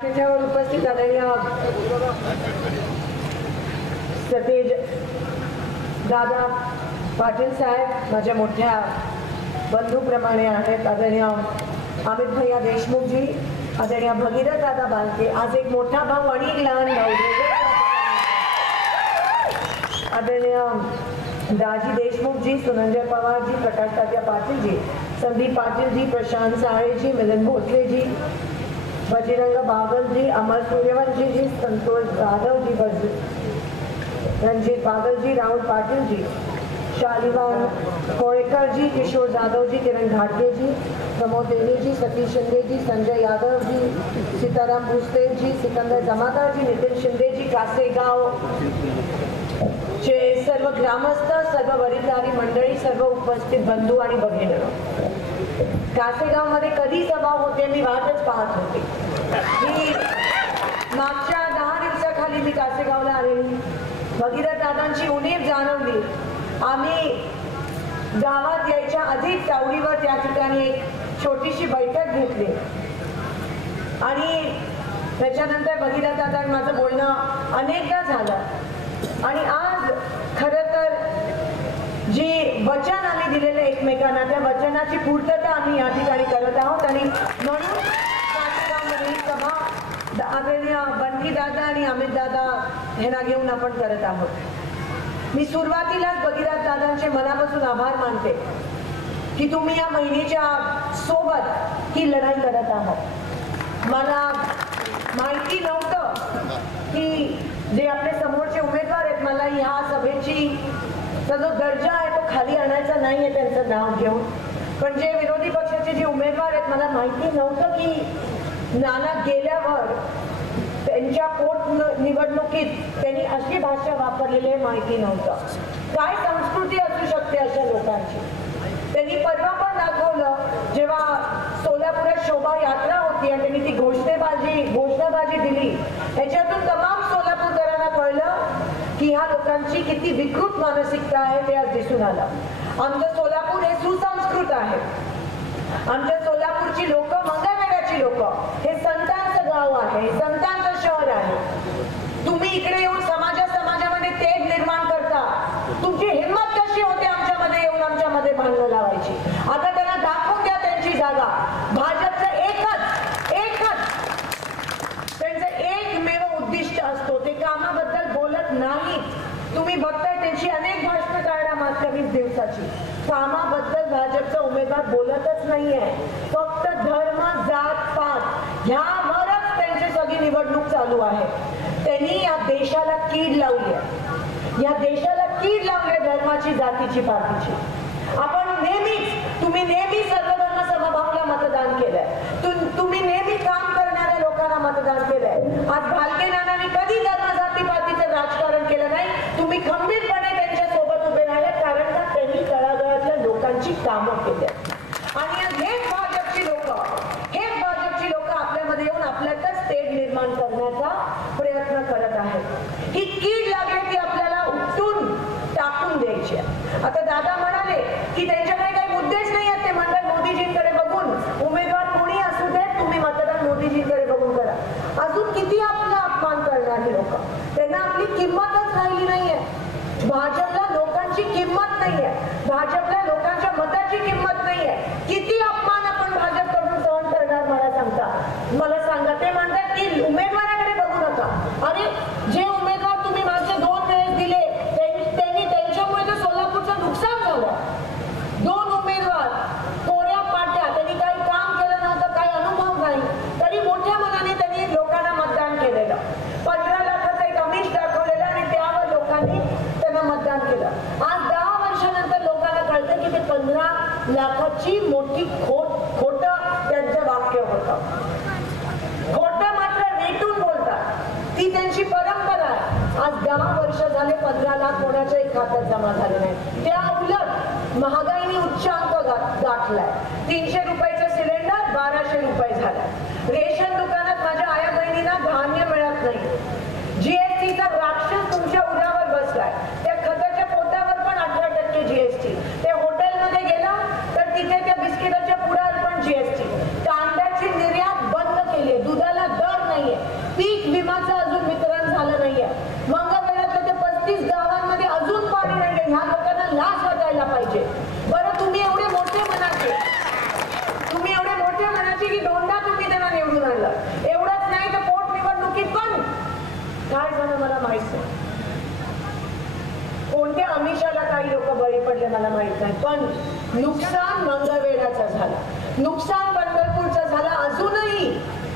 त्याच्यावर उपस्थित आलेल्या सतेज दादा पाटील साहेब माझ्या मोठ्या बंधूप्रमाणे आहेत. आदरणीय अमित भैया देशमुखजी, आदरणीय भगीरथ दादा बालके, आज एक मोठा भाऊ आणि एक लहान भाऊ, आदरणीय दाजी देशमुखजी, सुनंजय पवारजी, प्रकाश तात्या पाटीलजी, संदीप पाटीलजी, प्रशांत साळेजी, मिलन भोसलेजी, बजरंग बागलजी, अमर सूर्यवंशी जी, संतोष जाधवजी, रंजीत बागलजी, राहुल पाटिल, शालिवान कोळेकर जी, किशोर जाधव जी, किरण घाटगे जी, प्रमोद देवी जी, सतीश शिंदे जी, संजय यादव जी, सीताराम भुसदेव जी, सिकंदर जमादार जी, नितिन शिंदे जी, कासेगाव चे सर्व ग्रामस्थ, सर्व वडीलधारी मंडळी, सर्व उपस्थित बंधू आणि भगिनींनो, कासेगाव मध्ये कधी सभा होते मी वाटच पाहत होते. मी मागच्या 10 दिवसाखाली मी कासेगावला आलेली, भगीरथ दादांची उणीव जाणवली. आम्ही गावात यायच्या आधी चावडीवर त्या ठिकाणी एक छोटीशी बैठक घेतली आणि त्याच्यानंतर भगीरथ दादा माझं बोलणं अनेकदा झालं आणि आज खरं तर जी वचन आम्ही दिलेले एकमेकांना, त्या वचनाची पूर्तता आम्ही या ठिकाणी करत आहोत आणि म्हणून कासेगावमध्ये ही सभा आदरणीय बंटी दादा आणि अमित दादा यांना घेऊन आपण करत आहोत. मी सुरुवातीलाच भगीरथ दादांचे मनापासून आभार मानते की तुम्ही या महिनेच्या सोबत ही लढाई करत आहात. मला माहिती नव्हतं की जे आपले समोरचे उमेदवार आहेत, मला ह्या सभेची जो दर्जा आहे तो खाली आणायचा नाही आहे त्यांचं नाव घेऊन, पण जे विरोधी पक्षाचे जे उमेदवार आहेत मला माहिती नव्हतं की नाना गेल्यावर त्यांच्या पोट निवडणुकीत त्यांनी अशी भाषा वापरलेली आहे, माहिती नव्हतं. काय संस्कृती असू शकते अशा लोकांची. त्यांनी परवा पण दाखवलं जेव्हा सोलापुरात शोभा यात्रा होती आणि त्यांनी ती घोषणाबाजी दिली, त्याच्यातून तमाम सोलापूरकरांना कळलं की ह्या लोकांची किती विकृत मानसिकता आहे ते आज दिसून आलं. आमचं सोलापूर हे सुसंस्कृत आहे. आमच्या सोलापूरची लोक, मंगळवेढ्याची लोक, हे संतांचं गाव आहे, हे संतांचं शहर आहे. तुम्ही इकडे येऊन समाजामध्ये तेढ निर्माण करता. तुमची हिंमत कशी होते आमच्यामध्ये येऊन आमच्यामध्ये भांडणं लावायची. आता त्यांना दाखवून द्या त्यांची जागा. भाजपचं एकच त्यांचं एकमेव उद्दिष्ट असतो, ते कामाबद्दल बोलत नाहीत. तुम्ही बघताय त्यांची अनेक भाषणं काढा मागच्या 20 दिवसाची. कामाबद्दल भाजपचा उमेदवार बोलतच नाहीये. फक्त धर्म, जात, पात ह्यावरच त्यांची सगळी निवडणूक चालू आहे. त्यांनी या देशाला कीड लावली आहे. या देशाला कीड लावली आहे धर्माची, जातीची, पातीची. तुम्ही नेहमी सर्वधर्म समभावला मतदान केलंय. तुम्ही नेहमी काम करणाऱ्या लोकांना मतदान केलंय. आज भालके नानांनी कधी धर्म, जाती, पातीचं राजकारण केलं नाही. तुम्ही खंबीरपणे त्यांच्या सोबत उभे राहिले, कारण का त्यांनी तळागाळातल्या लोकांची कामं केली आणि हेच भाजपची लोक आपल्यामध्ये येऊन आपल्यातच तेढ निर्माण करण्याचा प्रयत्न करत आहेत. ही कीड लागली ती आपल्याला उपटून टाकून द्यायची. आता दादा म्हणाले की त्यांच्याकडे काही मुद्देच नाही आहेत, ते म्हणतात मोदीजींकडे बघून, उमेदवार कोणी असू दे तुम्ही मतदान मोदीजींकडे बघून करा. अजून किती आपला अपमान करणारी लोक, त्यांना आपली किंमतच राहिली नाहीये. भाजपला लोकांची किंमत नाहीये, भाजपला लोकांच्या मताची किंमत नाहीये. किती अपमान आपण भाजपकडून सहन करणार मला सांगा. ते म्हणतात की उमेदवाराकडे बघू नका. अरे जे उमेदवार तुम्ही मागच्या 2 वेळेस दिले त्यांच्यामुळे तर सोलापूरचं नुकसान झालं. 2 उमेदवार कोऱ्या पाट्या, त्यांनी काही काम केलं नव्हतं, काही अनुभव नाही, तरी मोठ्या मनाने त्यांनी लोकांना मतदान केलेलं. 15 लाखाचं एक आमिष दाखवलेलं आणि त्यावर लोकांनी त्यांना मतदान केलं. आज 10 वर्षानंतर लोकांना कळतं की ते 15 लाखाची मोठी खोटं त्यांचं वाक्य होतं. खोटं मात्र रेटून बोलतात, ती त्यांची परंपरा आहे. आज 10 वर्ष झाले 15 लाख कोणाच्याही खात्यात जमा झाले नाही. त्या उलट महागाईने उच्चांक गाठलाय. 300 रुपयाचं सिलेंडर 1200 रुपये झालाय. रेशन दुकानात माझ्या आया बहिणींना धान्य मिळत नाही. जीएसटीचा राक्षस तुमच्या उरावर बसलाय. त्या खताच्या पोटावर पण 18% जीएसटी. ते हॉटेलमध्ये गेला तर तिथे त्या बिस्किटाच्या पुढ्यावर पण जीएसटी. कांद्याची निर्यात बंद केली, दुधाला दर नाहीये. आमिषाला काही लोक बळी पडले मला माहित नाही, पण नुकसान मंगळवेढाचं झालं, नुकसान पंढरपूरचं झालं. अजूनही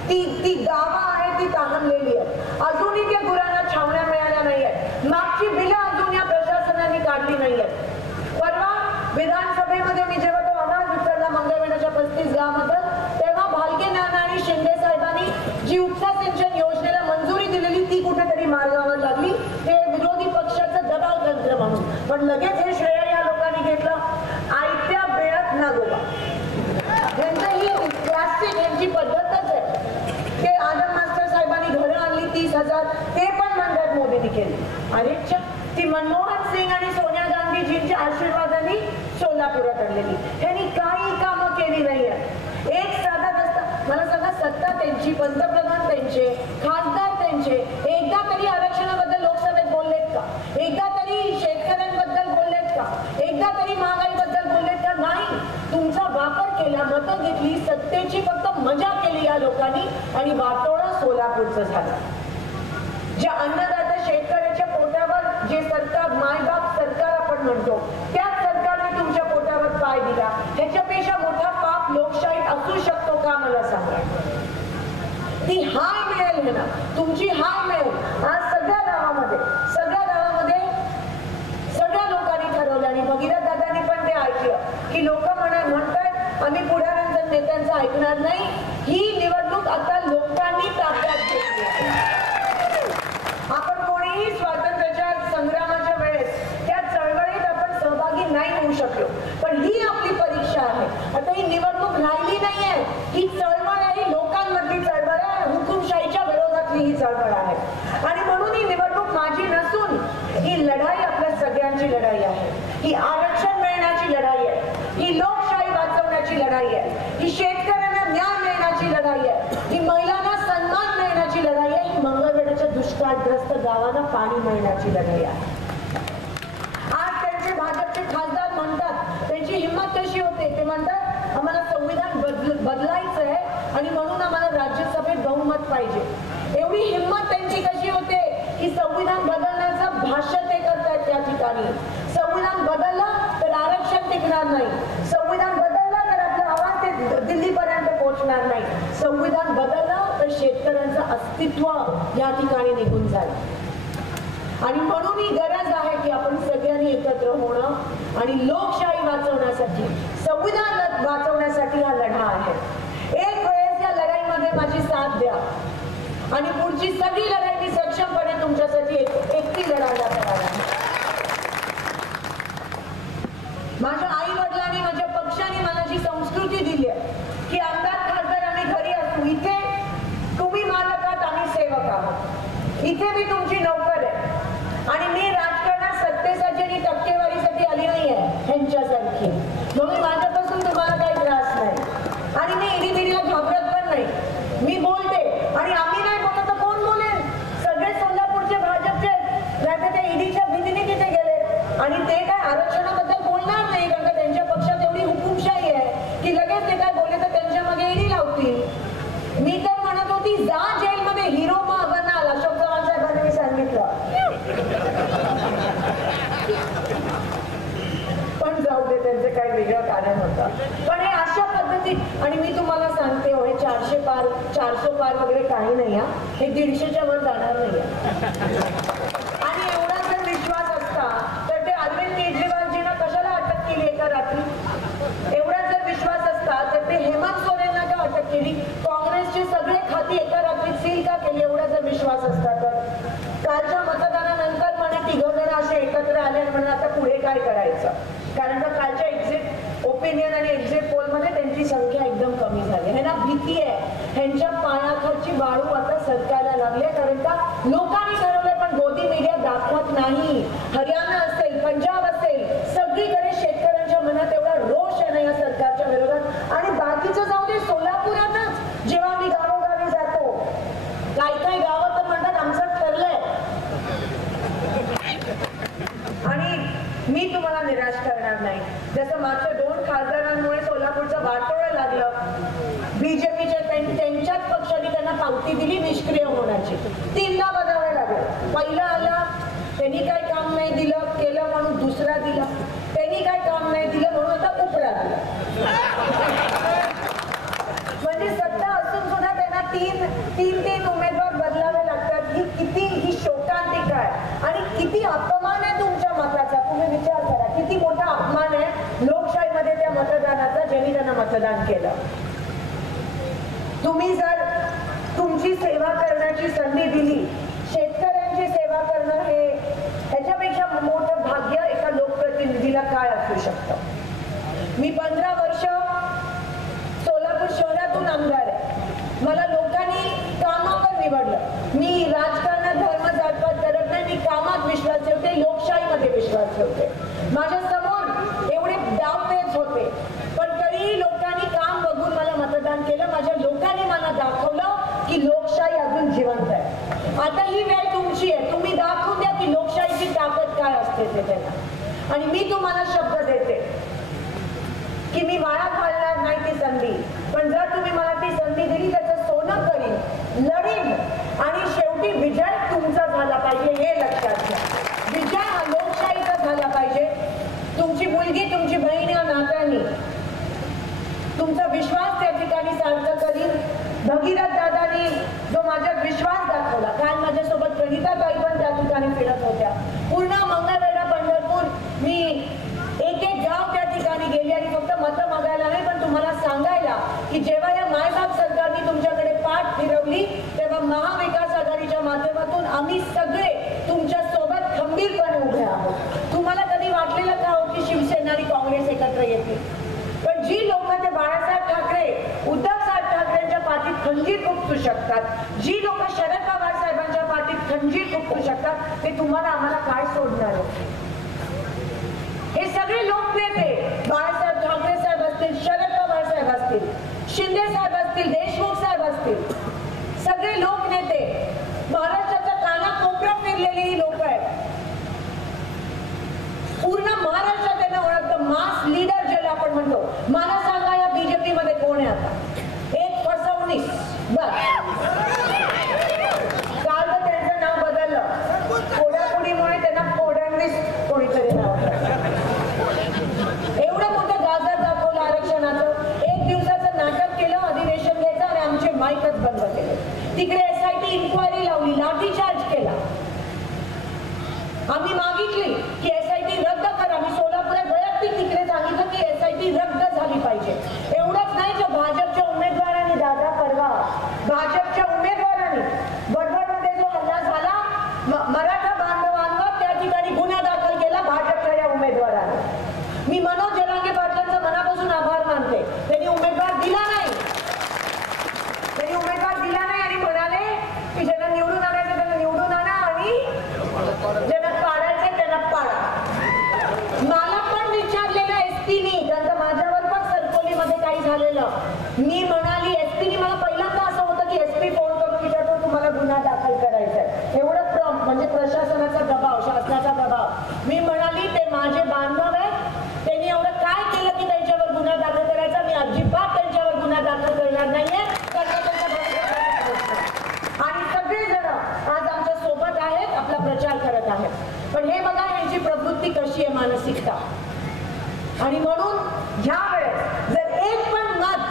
ती गावं आहे ती तहानलेली आहे, अजूनही त्या गुरांना छावण्या मिळाल्या नाही आहेत, मागची बिलं अजून या प्रशासनाने काढली नाही आहेत. परवा विधानसभेमध्ये मी जेव्हा तो आवाज उचलला मंगळवेढाच्या 35 गावाबद्दल, तेव्हा भालके नाना आणि शिंदे साहेबांनी जी उपसा सिंचन योजनेला मंजुरी दिलेली ती कुठेतरी मार्गावर लागली, ते विरोधी पक्षाचं दबाव तंत्र म्हणून. पण लगेच हे श्रेय या लोकांनी घेतलं. आयत्या वेळात नागोबा यांची क्लासिक यांची पद्धतच आहे. ते आदम मास्टर साहेबांनी घरं आणली 30,000, ते पण मंदात मोदींनी केली. अरे ती मनमोहन सिंग आणि सोनिया गांधीजींच्या आशीर्वादाने सोलापुरात आणलेली. ह्यांनी काही कामं केली नाही आहेत. एक साधा रस्ता, मला सांगा, सत्ता त्यांची, पंतप्रधान त्यांचे, खासदार त्यांचे, एकदा तरी आरक्षणाबद्दल लोकसभेत बोललेत का? एकदा तरी शेतकऱ्यांबद्दल बोललेत का? एकदा तरी महागाईबद्दल बोललेत का? नाही. तुमचा वापर केला, मतं घेतली, सत्तेची फक्त मजा केली या लोकांनी आणि वाटोळं सोलापूरचं झालं. ज्या अन्नदाता शेतकऱ्याच्या पोटावर जे सरकार, मायबाप सरकार आपण म्हणतो, त्याच सरकारने तुमच्या पोटावर पाय दिला. ह्याच्यापेक्षा मोठा पाप लोकशाहीत असू शकतो का मला सांगा? ती हाय मिळेल ना, तुमची हाय मिळेल. आज सगळ्या गावामध्ये सगळ्या लोकांनी ठरवलं आणि भगीरथ दादांनी पण ते ऐकलं की लोक म्हणतात आम्ही पुढाऱ्यांचं नेत्यांचं ऐकणार नाही. ही निवडणूक आता लोकांनी ताब्यात घेतली आहे. आपण कोणीही स्वातंत्र्याच्या संग्रामाच्या वेळेस त्या चळवळीत आपण सहभागी नाही होऊ शकलो, पण ही आपली परीक्षा आहे. आता ही निवडणूक राहिली नाहीये, ही चळवळ आहे, लोकांमधली चळवळ आहे, हुकुमशाहीच्या विरोधातली ही चळवळ आहे. आणि म्हणून ही निवडणूक माझी नसून ही लढाई आपल्या सगळ्यांची लढाई आहे. ही आरक्षण मिळण्याची लढाई आहे, ही लोकशाही वाचवण्याची लढाई आहे, ही शेतकऱ्यांना न्याय मिळण्याची लढाई आहे, ही महिलांना सन्मान मिळण्याची लढाई आहे, ही मंगळवेढ्याच्या दुष्काळग्रस्त गावांना पाणी मिळण्याची लढाई आहे. आज त्यांचे भाजपचे खासदार म्हणतात, त्यांची हिंमत कशी होते, ते म्हणतात आम्हाला संविधान बदलायचं आहे आणि म्हणून आम्हाला राज्यसभेत बहुमत पाहिजे. एवढी हिंमत त्यांची कशी होते की संविधान बदलण्याचं भाष्य ते करतायत त्या ठिकाणी. संविधान बदललं तर आरक्षण टिकणार नाही, संविधान बदललं तर आपला आवाज ते दिल्लीपर्यंत पोहोचणार नाही, संविधान बदललं तर शेतकऱ्यांचं अस्तित्व या ठिकाणी निघून जाईल. आणि म्हणून ही गरज आहे की आपण सगळ्यांनी एकत्र होणं आणि लोकशाही वाचवण्यासाठी, संविधान वाचवण्यासाठी हा लढा आहे. एक वेळेस या लढाईमध्ये माझी साथ द्या आणि पुढची सगळी लढाई मी सक्षमपणे तुमच्यासाठी एकटी लढायला तयार आहे. माझ्या आई वडिलांनी, माझ्या पक्षाने मला जी संस्कृती दिली आहे की आमदार खासदार आम्ही घरी असू, इथे तुम्ही मालक आहात, आम्ही सेवक आहोत, इथे मी तुमची नोकर आहे. आणि मी राजकारणात सत्तेसाठी आणि टक्केवारीसाठी आली नाही आहे ह्यांच्यासारखी, म्हणून माझ्यापासून तुम्हाला काही त्रास नाही. आणि मी इडीबिडीला घाबरत पण नाही, मी बोलते. आणि आम्ही नाही बोलत तर कोण बोलेल? सगळे सोलापूरचे भाजपचे, नाही ते ईडीच्या भीतीने तिथे गेले आणि ते काय आरक्षणाबद्दल बोलणार नाही, कारण का त्यांच्या पक्षात एवढी हुकुमशाही आहे की लगेच ते काय बोलले तर त्यांच्या मागे ईडी लावतील. मी तर म्हणत होती जा जेलमध्ये हिरो बनाल, अशोक चव्हाण साहेबांनी मी सांगितलं, पण जाऊ दे, त्यांचे काही वेगळं कारण होतं. पण हे अशा पद्धती, आणि मी तुम्हाला सांगते हो, हे 400 पार वगैरे काही नाही, हे 150च्या वर जाणार नाही. आणि एवढा जर विश्वास असता तर ते अरविंद केजरीवालजींना कशाला अटक केली एका रात्री? एवढा जर विश्वास असता तर ते हेमंत सोरेनला का अटक केली? काँग्रेसची सगळे खाती एका रात्रीत सील का केली? एवढा जर विश्वास असता तर कालच्या मतदानानंतर म्हणे 3 जण असे एकत्र आले आणि म्हणे आता पुढे काय करायचं, कारण का कालच्या एक्झिट ओपिनियन आणि एक्झिट पोल मध्ये त्यांची संख्या एकदम कमी झाली. ह्यांना भीती आहे, ह्यांच्या पायाखालची वाळू आता सरकारला लागले, कारण का लोकांनी ठरवलंय पण मोदी मीडिया दाखवत नाही. हरियाणा असेल, पंजाब असेल, सगळीकडे शेतकऱ्यांच्या मनात एवढा रोष आहे ना या सरकारच्या विरोधात. आणि बाकीचं जाऊ दे, सोलापुरातच जेव्हा मी गावोगावी जातो, काही गावं तर म्हणतात आमचं ठरलंय. आणि मी तुम्हाला निराश करणार नाही. जसं मागच्या 2 खासदारांमुळे सोलापूरचं वाटोळं लागलं, बीजेपीच्या त्यांच्याच पक्षाने त्यांना पावती दिली निष्क्रिय होण्याची, 3दा बदलावे लागले. पहिला आला त्यांनी काही काम नाही दिलं केलं म्हणून, दुसरा आणि किती अपमान आहे तुमच्या मताचा, तुम्ही विचार करा किती मोठा अपमान आहे लोकशाहीमध्ये त्या मतदानाचा, ज्यांनी त्यांना मतदान केलं. तुम्ही जर तुमची सेवा करण्याची संधी दिली, शेतकऱ्यांची सेवा करणं हे ह्याच्यापेक्षा मोठं भाग्य एका लोकप्रतिनिधीला काय असू शकतं. मी 15 वर्ष सोलापूर शहरातून आमदार आहे. मला लोकांनी कामावर निवडलं. मी राजकारणात धर्म जातपात करत नाही, मी कामात विश्वास ठेवते, लोकशाहीमध्ये विश्वास ठेवते. माझ्या समोर एवढे डावपेच होते, पण तरीही लोकांनी काम बघून मला मतदान केलं. माझ्या लोकांनी मला दाखवलं की लोकशाही अजून जिवंत आहे. आता ही वेळ तुमची आहे, तुम्ही दाखवून द्या की लोकशाहीची ताकद काय असते ते त्यांना. आणि मी तुम्हाला शब्द देते की मी वाया घालणार नाही ती संधी, पण जर तुम्ही मला ती संधी दिली त्याचं सोनं करीन, लढीन आणि शेवटी विजय तुमचा झाला पाहिजे हे लक्षात घ्या. विजय हा लोकशाहीचा झाला पाहिजे. तुमची मुलगी, तुमची बहीण या नात्याने तुमचा विश्वास त्या ठिकाणी सार्थ करीन. भगीरथ दादांनी जो माझ्यात विश्वास दाखवला, काल माझ्यासोबत प्रणिताताई पण त्या ठिकाणी फिरत होत्या. पूर्ण मंगळवेढा, पंढरपूर, मी एक एक गाव त्या ठिकाणी गेली आणि फक्त मतं मागायला नाही, पण तुम्हाला सांगायला की जेव्हा या मायबाप सरकारने तुमच्याकडे पाठ फिरवली तेव्हा महाविकास आघाडीच्या माध्यमातून आम्ही सगळे तुमच्या सोबत खंबीरपणे उभे आहोत. तुम्हाला कधी वाटलेलं का हो की शिवसेना आणि काँग्रेस एकत्र येतील? पण जी लोक ते बाळासाहेब ठाकरे, उद्धव साहेब ठाकरेंच्या पाठीत खंजीर खुपसू शकतात, जी लोक शरद पवार साहेबांच्या पाठीत खंजीर खुपसू शकतात, ते तुम्हाला आम्हाला काय सोडणार आहे? हे सगळे लोकनेते, बाळासाहेब ठाकरे साहेब असतील, शरद पवार साहेब असतील, शिंदे साहेब असतील, देशमुख साहेब असतील, सगळे लोकनेते महाराष्ट्राच्या कानाकोपऱ्यात फिरलेली ही लोक आहेत. पूर्ण महाराष्ट्रात त्यांना ओळखतं. मास लीडर ज्याला आपण म्हणतो. मला सांगा या बीजेपी मध्ये कोण आहे आता? एक फसवणीस बस. काल तर त्यांचं नाव बदललं, कोड्यापुडीमुळे त्यांना फडणवीस कोणीतरी नाव. एवढं मोठं गाजर दाखवलं आरक्षणाचं. एक दिवसाचं नाटक केलं, अधिवेशन घ्यायचं आणि आमचे माईकच बंद केले. तिकडे SIT इन्क्वायरी लावली, लाठीचार्ज केला. आम्ही मागितली की SIT रद्द करा. मी सोलापुरात वैयक्तिक तिकडे सांगितलं की SIT रद्द झाली पाहिजे. एवढंच नाही, जो भाजपच्या उमेदवारांनी, दादा परवा भाजपच्या उमेदवारांनी वडवडमध्ये जो हल्ला झाला मराठा बांधवांवर, त्या ठिकाणी गुन्हा दाखल केला भाजपच्या या उमेदवाराने. मी मनोज जरांगे पाटलांचा मनापासून आभार मानते. त्यांनी उमेदवार दिला नाही, आणि म्हणाले की ज्यांना निवडून आणायचं त्यांना निवडून आणा आणि ज्यांना पाडायचं त्यांना पाडा. मला पण विचारलेलं SPनी, कारण माझ्यावर पण सरकोलीमध्ये काही झालेलं. मी म्हणाली, SPनी मला पहिल्यांदा असं होतं की SP फोन करून विचारतो तुम्हाला गुन्हा दाखल करायचा आहे. एवढं प्रॉम्प्ट, म्हणजे प्रशासनाचा दबाव, शासनाचा दबाव. मी म्हणाली ते माझे बांधव आहेत, त्यांनी एवढं काय केलं की त्यांच्यावर गुन्हा दाखल करायचा? मी अजिबात त्यांच्यावर गुन्हा दाखल करणार नाहीये. आणि सगळेजण आज आमच्या सोबत आहेत, आपला प्रचार करत आहेत. पण हे बघा यांची प्रवृत्ती कशी आहे, मानसिकता. आणि म्हणून ह्या वेळेस जर एक पण मत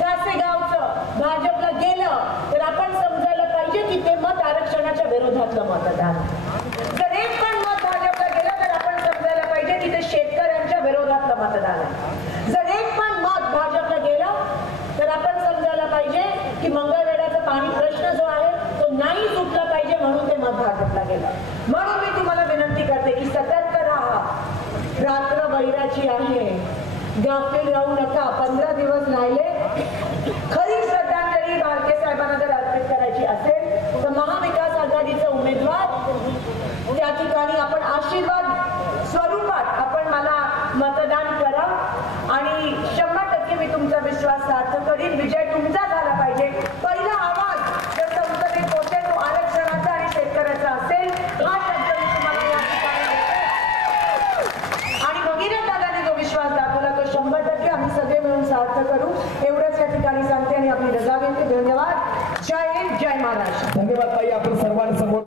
कासेगावचं भाजपला गेलं तर आपण समजायला पाहिजे की ते मत आरक्षणाच्या विरोधातलं मतदान. जर एक पण मत भाजपला गेलं तर आपण समजायला पाहिजे की ते शेतकऱ्यांच्या विरोधातलं मतदान आहे. जर एक पण मत भाजपला गेलं तर आपण समजायला पाहिजे की मंगळवेढ्याचा पाणी प्रश्न जो आहे तो नाही सुटला पाहिजे, म्हणून ते मत भाजपला गेलं. म्हणून मी तुम्हाला विनंती करते की सतर्क राहा. रात्र वैराची आहे, गाफील राहू नका. 15 दिवस राहिले. खरी श्रद्धांजली बाळके साहेबांना जर अर्पित करायची असेल तर महाविकास आघाडीचा उमेदवार त्या ठिकाणी आपण आशीर्वाद स्वरूपात आपण मला मतदान करा आणि 100% मी तुमचा विश्वास सार्थ करीन. विजय तुमचा झाला पाहिजे. पहिला आवाज जर संसदेत पोहोचेल तो आरक्षणाचा आणि शेतकऱ्याचा असेल, हा शब्द मी तुम्हाला या ठिकाणी देते. आणि भगीरथ दादांनी जो विश्वास दाखवला तो 100% आम्ही सगळे मिळून सार्थ करू, एवढंच या ठिकाणी सांगते आणि आपली रजा घेते. धन्यवाद. जय हिंद, जय महाराष्ट्र. धन्यवाद ताई, आपण सर्वांसमोर